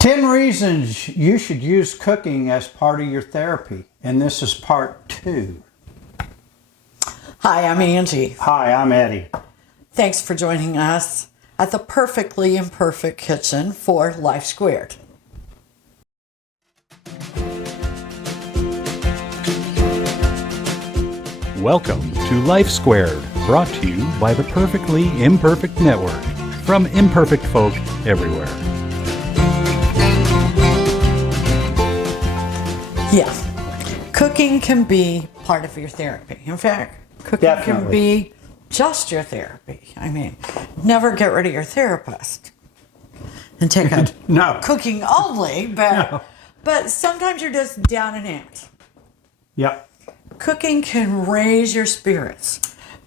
10 reasons you should use cooking as part of your therapy. And this is part 2. Hi, I'm Angie. Hi, I'm Eddie. Thanks for joining us at the Perfectly Imperfect Kitchen for Life Squared. Welcome to Life Squared, brought to you by the Perfectly Imperfect Network, from imperfect folk everywhere. Yes, cooking can be part of your therapy. In fact, cooking Definitely. can be just your therapy. I mean, never get rid of your therapist and take a No. cooking only, but, No. but sometimes you're just down and out. Yep. Cooking can raise your spirits,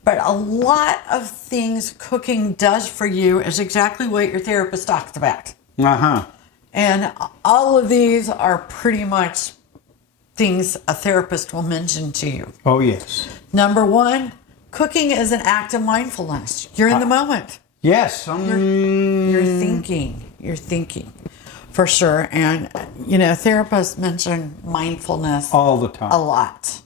but a lot of things cooking does for you is exactly what your therapist talks about. Uh-huh. And all of these are pretty much things a therapist will mention to you. Oh, yes. Number 1, cooking is an act of mindfulness. You're in the moment. Yes. You're thinking for sure. And, you know, therapists mention mindfulness All the time. a lot.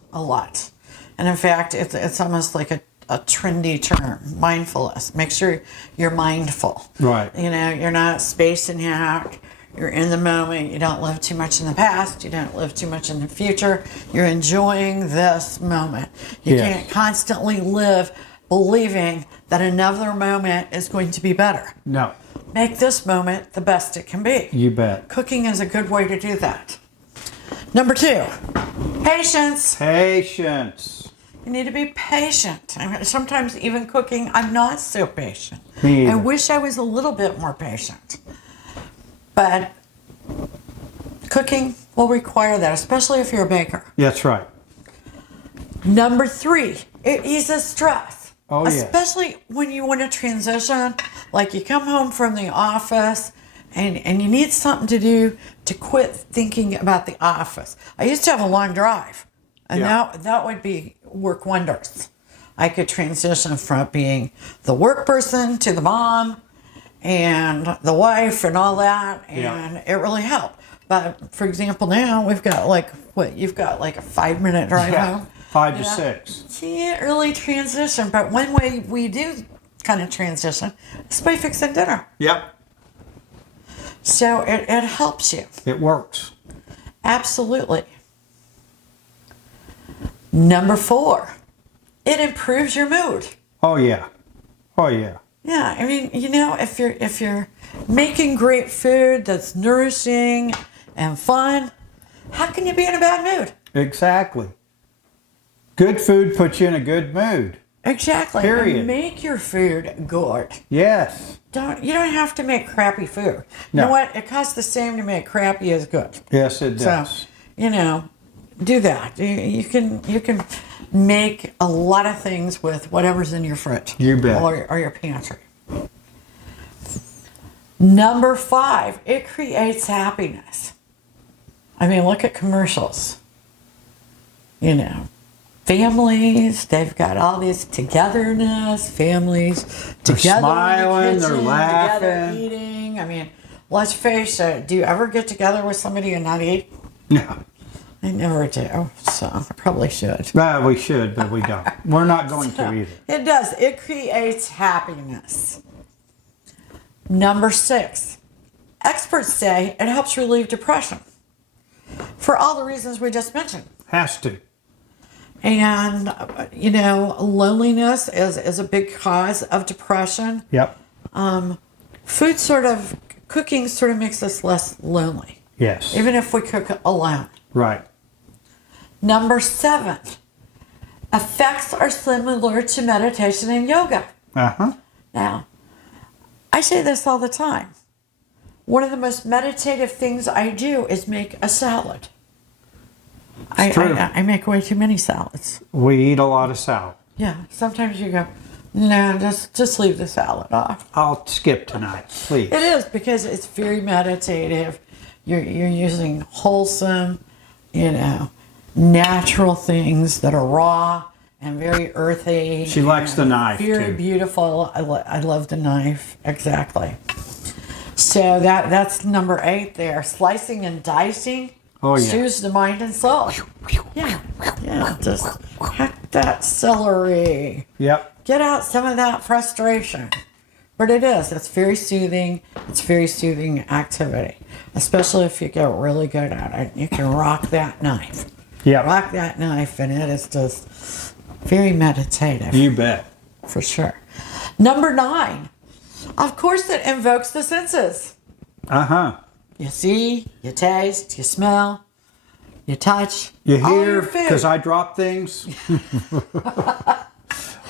And in fact, it's almost like a trendy term, mindfulness. Make sure you're mindful. Right. You know, you're not spacing out. You're in the moment. You don't live too much in the past. You don't live too much in the future. You're enjoying this moment. You Yes. can't constantly live believing that another moment is going to be better. No. Make this moment the best it can be. You bet. Cooking is a good way to do that. Number 2, patience. Patience. You need to be patient. I mean, sometimes even cooking, I'm not so patient. Me I either. wish I was a little bit more patient. But cooking will require that, especially if you're a baker. That's right. Number 3, it eases stress. Oh, yes. Especially when you want to transition, like you come home from the office and you need something to do to quit thinking about the office. I used to have a long drive, and Yeah. that would work wonders. I could transition from being the work person to the mom and the wife and all that, and it really helped. But for example, now we've got you've got like a 5-minute drive home. 5 to Yeah. 6. Can't really transition, but one way we do kind of transition is by fixing dinner. Yep. So it helps you. It works. Absolutely. Number 4, it improves your mood. Oh, yeah. Oh, yeah. Yeah, I mean, you know, if you're making great food that's nourishing and fun, how can you be in a bad mood? Exactly. Good food puts you in a good mood. Exactly. Period. And make your food good. Yes. You don't have to make crappy food. You No. know what? It costs the same to make crappy as good. Yes, it So, does. you know, do that. You can make a lot of things with whatever's in your fridge. You bet. Or your pantry. Number 5, it creates happiness. I mean, look at commercials. You know, families, they've got all this togetherness, families together smiling, in the they're kitchen, together laughing. eating. I mean, let's face it, do you ever get together with somebody and not eat? No. I never do, so I probably should. Well, we should, but we don't. We're not going to either. It does. It creates happiness. Number 6, experts say it helps relieve depression for all the reasons we just mentioned. Has to. And, you know, loneliness is a big cause of depression. Yep. Cooking sort of makes us less lonely, Yes. even if we cook alone. Right. Number 7, effects are similar to meditation and yoga. Uh-huh. Now, I say this all the time. One of the most meditative things I do is make a salad. true. I make way too many salads. We eat a lot of salad. Yeah, sometimes you go, no, just leave the salad off. I'll skip tonight, please. It is because it's very meditative. You're using wholesome, you know, natural things that are raw and very earthy. She likes the knife, Very too. beautiful. I love the knife. Exactly. So that's number 8 there. Slicing and dicing. Oh, yeah. Soothes the mind and soul. Yeah. Just hack that celery. Yep. Get out some of that frustration. But it's very soothing. It's very soothing activity, especially if you get really good at it. You can rock that knife. Yep. Rock that knife, and it is just very meditative. You bet. For sure. Number 9, of course, it invokes the senses. You see, you taste, you smell, you touch. You all hear, your food. because I drop things.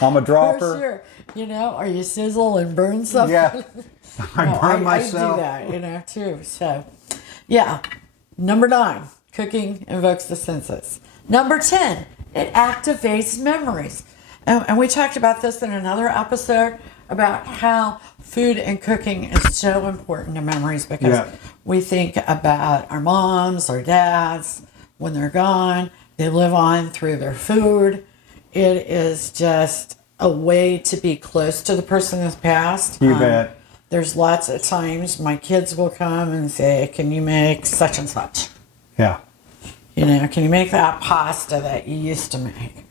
I'm a dropper. For sure. Or you sizzle and burn something. Yeah. I burn myself. I do that, too. So, yeah. Number 9, cooking invokes the senses. Number 10, it activates memories. And we talked about this in another episode about how food and cooking is so important to memories because we think about our moms, our dads, when they're gone, they live on through their food. It is just a way to be close to the person that's passed. You bet. There's lots of times my kids will come and say, can you make such and such? Yeah. Can you make that pasta that you used to make?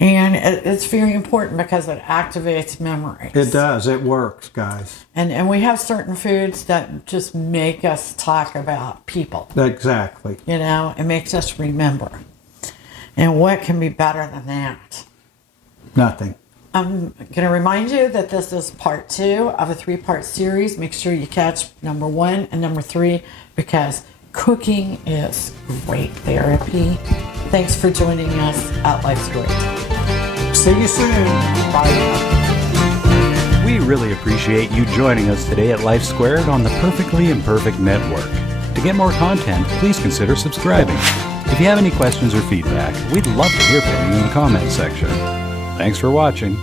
And it's very important because it activates memories. It does. It works, guys. And we have certain foods that just make us talk about people. Exactly. It makes us remember. And what can be better than that? Nothing. I'm going to remind you that this is part 2 of a 3-part series. Make sure you catch number 1 and number 3 because cooking is great therapy. Thanks for joining us at Life's Great. See you soon. Bye. We really appreciate you joining us today at Life Squared on the Perfectly Imperfect Network. To get more content, please consider subscribing. If you have any questions or feedback, we'd love to hear from you in the comments section. Thanks for watching.